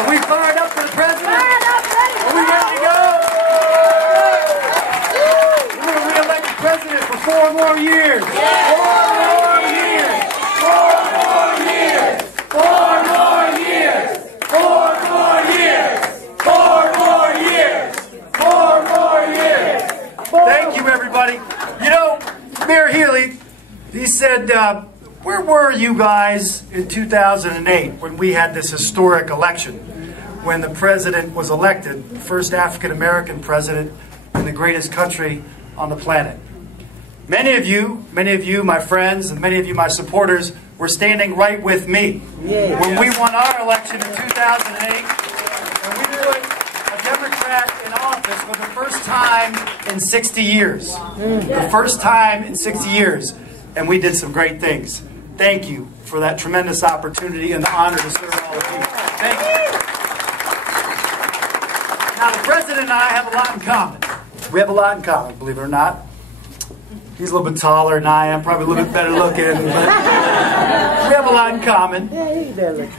Are we fired up for the president? Are we ready to go? We're going to re-elect the president for 4 more years. 4 more years. 4 more years. 4 more years. 4 more years. 4 more years. 4 more years. Thank you, everybody. You know, Mayor Healy, he said, where were you guys in 2008 when we had this historic election, when the president was elected, the first African-American president in the greatest country on the planet? Many of you, my friends, and many of you, my supporters, were standing right with me when we won our election in 2008, and we put a Democrat in office for the first time in 60 years. The first time in 60 years. And we did some great things. Thank you for that tremendous opportunity and the honor to serve all of you. Thank you. Now, the president and I have a lot in common. We have a lot in common, believe it or not. He's a little bit taller than I am, probably a little bit better looking, but we have a lot in common.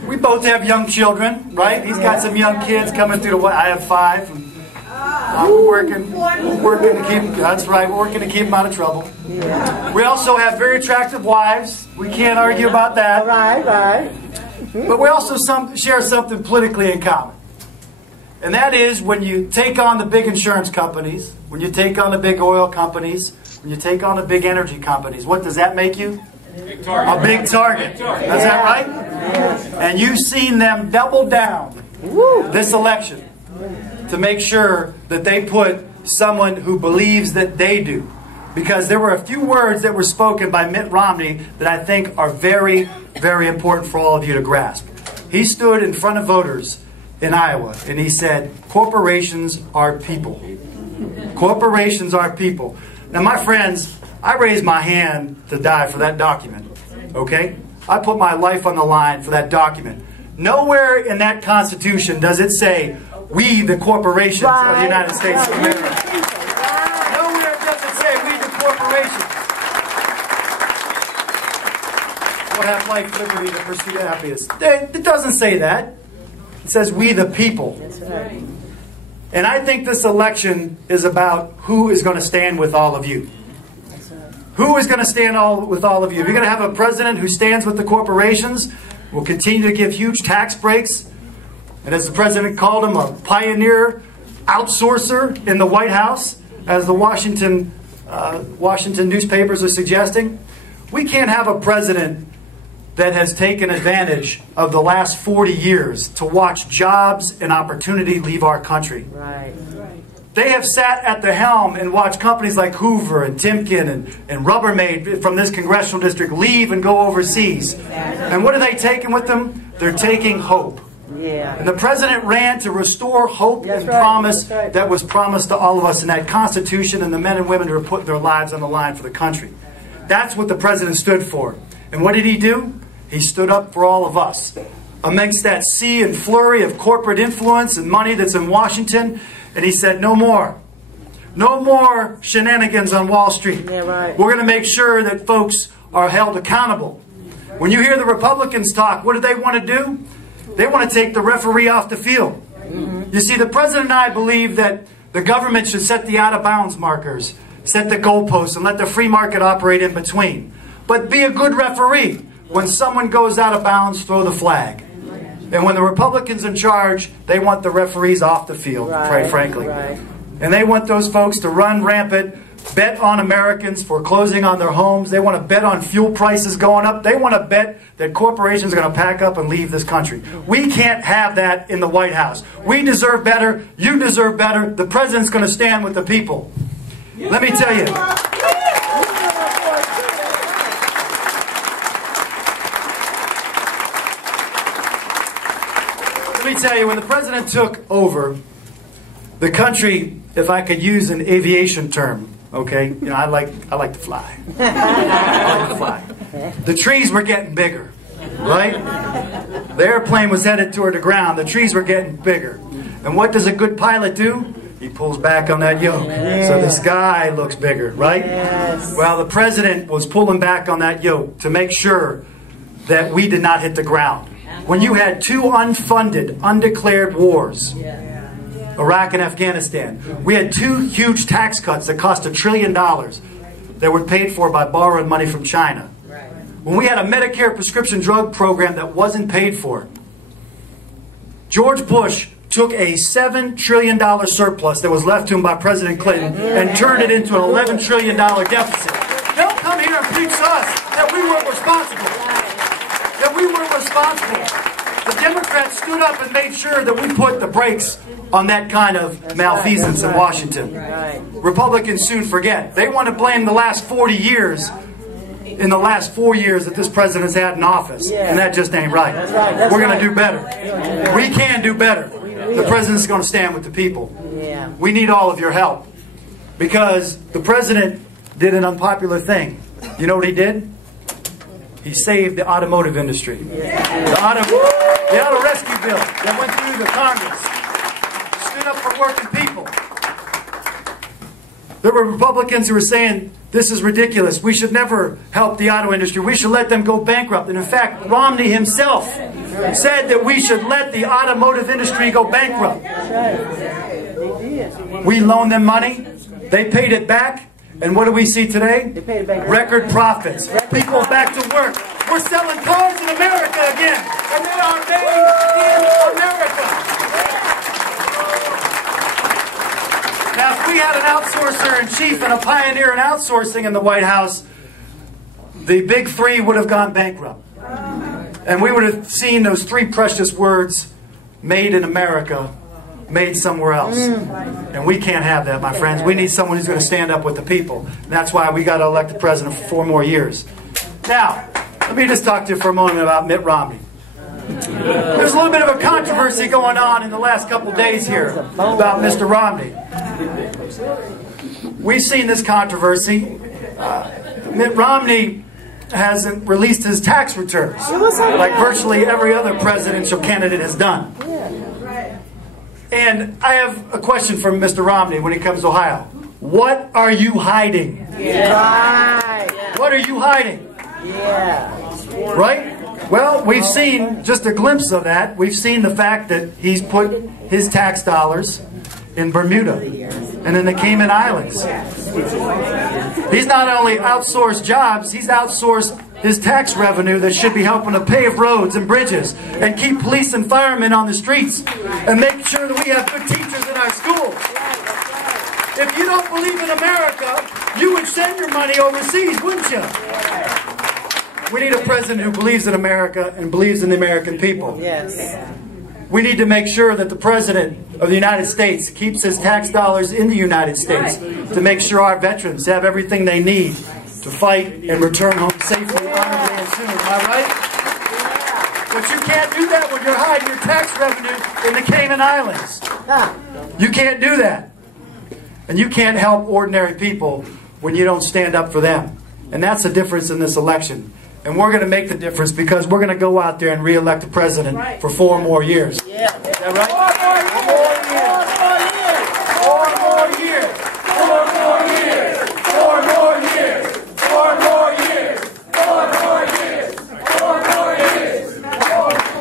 We both have young children, right? He's got some young kids coming through the... I have 5. And we're working to keep... That's right, we're working to keep them out of trouble. We also have very attractive wives. We can't argue about that. Right. But we also share something politically in common. And that is when you take on the big insurance companies, when you take on the big oil companies, when you take on the big energy companies, what does that make you? Big target. A big target. Is that right? And you've seen them double down this election to make sure that they put someone who believes that they do. Because there were a few words that were spoken by Mitt Romney that I think are very, very important for all of you to grasp. He stood in front of voters in Iowa and he said, corporations are people. Corporations are people. Now, my friends, I raised my hand to die for that document. Okay? I put my life on the line for that document. Nowhere in that Constitution does it say, we the corporations of the United States of America. Nowhere does it say, we the corporations. Will have life, liberty, to pursue happiness. It doesn't say that. It says, we the people. And I think this election is about who is going to stand with all of you. Who is going to stand with all of you? If you're going to have a president who stands with the corporations, will continue to give huge tax breaks, and as the president called him, a pioneer outsourcer in the White House, as the Washington newspapers are suggesting, we can't have a president that has taken advantage of the last 40 years to watch jobs and opportunity leave our country. Right. They have sat at the helm and watched companies like Hoover and Timken and Rubbermaid from this congressional district leave and go overseas. And what are they taking with them? They're taking hope. Yeah. And the president ran to restore hope and promise that was promised to all of us in that Constitution and the men and women who are putting their lives on the line for the country. That's what the president stood for. And what did he do? He stood up for all of us. Amongst that sea and flurry of corporate influence and money that's in Washington, and he said, no more. No more shenanigans on Wall Street. Yeah, right. We're going to make sure that folks are held accountable. When you hear the Republicans talk, what do they want to do? They want to take the referee off the field. You see, the president and I believe that the government should set the out-of-bounds markers, set the goalposts, and let the free market operate in between. But be a good referee. When someone goes out of bounds, throw the flag. And when the Republicans in charge, they want the referees off the field, quite frankly. And they want those folks to run rampant, bet on Americans foreclosing on their homes. They want to bet on fuel prices going up. They want to bet that corporations are going to pack up and leave this country. We can't have that in the White House. We deserve better. You deserve better. The president's going to stand with the people. Let me tell you. Let me tell you, when the president took over, the country, if I could use an aviation term, okay, you know, I like to fly. I like to fly. The trees were getting bigger, right? The airplane was headed toward the ground. The trees were getting bigger. And what does a good pilot do? He pulls back on that yoke. So the sky looks bigger, right? Yes. Well, the president was pulling back on that yoke to make sure that we did not hit the ground. when you had two unfunded, undeclared wars, Iraq and Afghanistan. We had two huge tax cuts that cost $1 trillion that were paid for by borrowing money from China. When we had a Medicare prescription drug program that wasn't paid for. George Bush took a $7 trillion surplus that was left to him by President Clinton and turned it into an $11 trillion deficit. Don't come here and preach to us that we weren't responsible. That we weren't responsible. The Democrats stood up and made sure that we put the brakes on that kind of malfeasance in Washington. Republicans soon forget. They want to blame the last 40 years in the last 4 years that this president's had in office. And that just ain't right. We're going to do better. We can do better. The president's going to stand with the people. We need all of your help. Because the president did an unpopular thing. You know what he did? He saved the automotive industry. The auto rescue bill that went through the Congress stood up for working people. There were Republicans who were saying, this is ridiculous. We should never help the auto industry. We should let them go bankrupt. And in fact, Romney himself said that we should let the automotive industry go bankrupt. We loaned them money. They paid it back. And what do we see today? Record profits. People back to work. We're selling cars in America again. And they are made in America. Now, if we had an outsourcer-in-chief and a pioneer in outsourcing in the White House, the big three would have gone bankrupt. And we would have seen those three precious words, made in America, made somewhere else. And we can't have that, my friends. We need someone who's going to stand up with the people. And that's why we got to elect the president for 4 more years. Now, let me just talk to you for a moment about Mitt Romney. There's a little bit of a controversy going on in the last couple days here about Mr. Romney. We've seen this controversy. Mitt Romney hasn't released his tax returns like virtually every other presidential candidate has done. And I have a question for Mr. Romney when he comes to Ohio. What are you hiding? What are you hiding? Right? Well, we've seen just a glimpse of that. We've seen the fact that he's put his tax dollars in Bermuda and in the Cayman Islands. He's not only outsourced jobs, he's outsourced his tax revenue that should be helping to pave roads and bridges and keep police and firemen on the streets and make sure that we have good teachers in our schools. If you don't believe in America, you would send your money overseas, wouldn't you? We need a president who believes in America and believes in the American people. We need to make sure that the President of the United States keeps his tax dollars in the United States to make sure our veterans have everything they need to fight and return home safely, honorably, and soon. Am I right? But you can't do that when you're hiding your tax revenue in the Cayman Islands. You can't do that. And you can't help ordinary people when you don't stand up for them. And that's the difference in this election. And we're going to make the difference because we're going to go out there and re-elect the president for 4 more years. Is that right? 4 more years.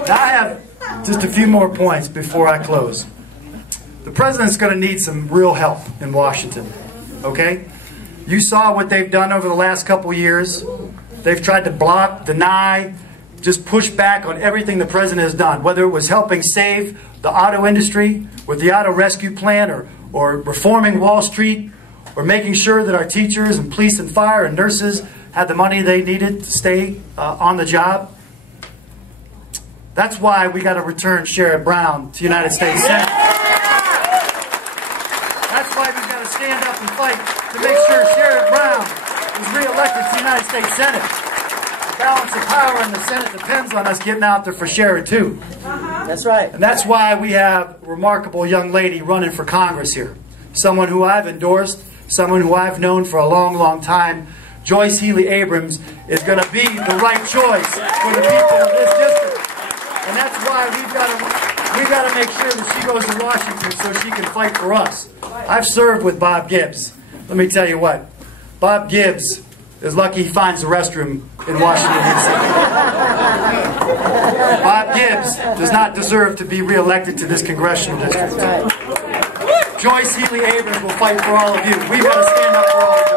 Now I have just a few more points before I close. The president's going to need some real help in Washington. Okay? You saw what they've done over the last couple years. They've tried to block, deny, just push back on everything the president has done, whether it was helping save the auto industry with the auto rescue plan or reforming Wall Street or making sure that our teachers and police and fire and nurses had the money they needed to stay on the job. That's why we got to return Sherrod Brown to the United States Senate. That's why we've got to stand up and fight to make sure Sherrod Brown is re-elected to the United States Senate. The balance of power in the Senate depends on us getting out there for Sherrod too. That's right. And that's why we have a remarkable young lady running for Congress here. Someone who I've endorsed, someone who I've known for a long, long time. Joyce Healy Abrams is going to be the right choice for the people of this district. And that's why we've got to make sure that she goes to Washington so she can fight for us. I've served with Bob Gibbs. Let me tell you what. Bob Gibbs is lucky he finds a restroom in Washington, D.C. Bob Gibbs does not deserve to be reelected to this congressional district. Joyce Healy Abrams will fight for all of you. We've got to stand up for all of you.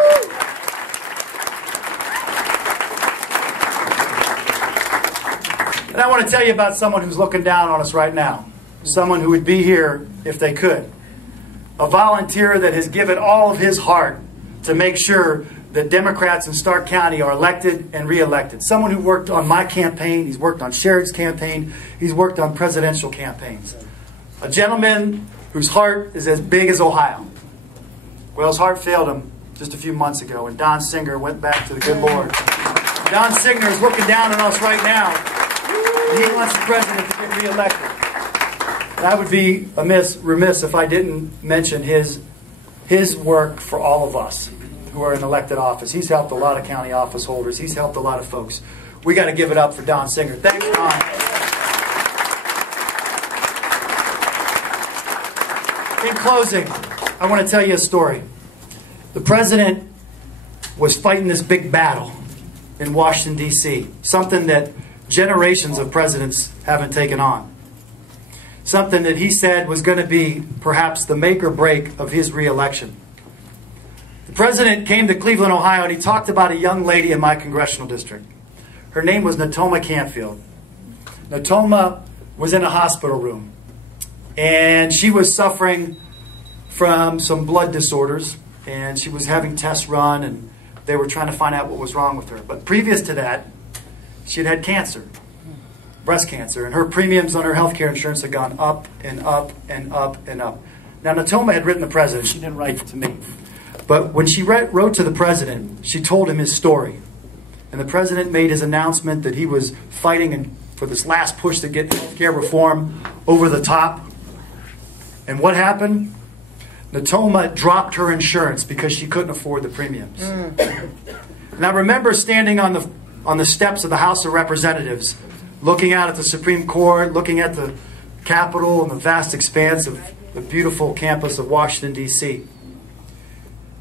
And I want to tell you about someone who's looking down on us right now. Someone who would be here if they could. A volunteer that has given all of his heart to make sure that Democrats in Stark County are elected and re-elected. Someone who worked on my campaign, he's worked on Sherrod's campaign, he's worked on presidential campaigns. A gentleman whose heart is as big as Ohio. Well, his heart failed him just a few months ago, and Don Singer went back to the good Lord. Don Singer is looking down on us right now. He wants the president to get re-elected. And I would be remiss if I didn't mention his work for all of us who are in elected office. He's helped a lot of county office holders. He's helped a lot of folks. We got to give it up for Don Singer. Thanks, Don. In closing, I want to tell you a story. The president was fighting this big battle in Washington, D.C., something that generations of presidents haven't taken on. Something that he said was going to be perhaps the make or break of his re-election. The president came to Cleveland, Ohio, and he talked about a young lady in my congressional district. Her name was Natoma Canfield. Natoma was in a hospital room, and she was suffering from some blood disorders, and she was having tests run, and they were trying to find out what was wrong with her. But previous to that, she had had cancer, breast cancer, and her premiums on her health care insurance had gone up and up and up and up. Now, Natoma had written the president. She didn't write to me. But when she wrote to the president, she told him his story. And the president made his announcement that he was fighting for this last push to get health care reform over the top. And what happened? Natoma dropped her insurance because she couldn't afford the premiums. And I remember standing on the steps of the House of Representatives, looking out at the Supreme Court, looking at the Capitol and the vast expanse of the beautiful campus of Washington, D.C.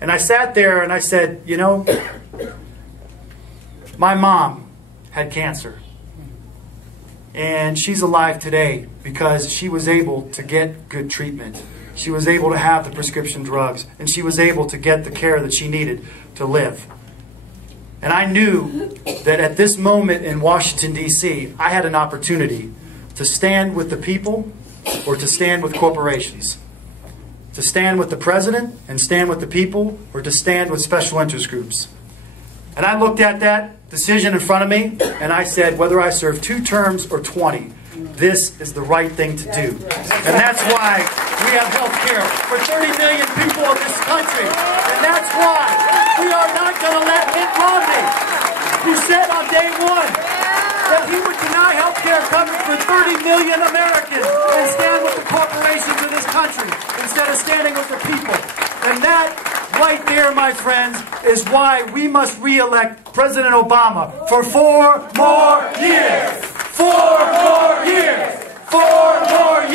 And I sat there and I said, you know, my mom had cancer. And she's alive today because she was able to get good treatment. She was able to have the prescription drugs. And she was able to get the care that she needed to live. And I knew that at this moment in Washington, D.C., I had an opportunity to stand with the people or to stand with corporations. To stand with the president and stand with the people, or to stand with special interest groups. And I looked at that decision in front of me, and I said, whether I serve 2 terms or 20, this is the right thing to do. And that's why we have health care for 30 million people in this country. And that's why we are not going to let Mitt Romney, who said on day one that he would deny health care coverage for 30 million Americans and stand with the corporations of this country instead of standing with the people. And that right there, my friends, is why we must re-elect President Obama for 4 more years. 4 more years. 4 more years.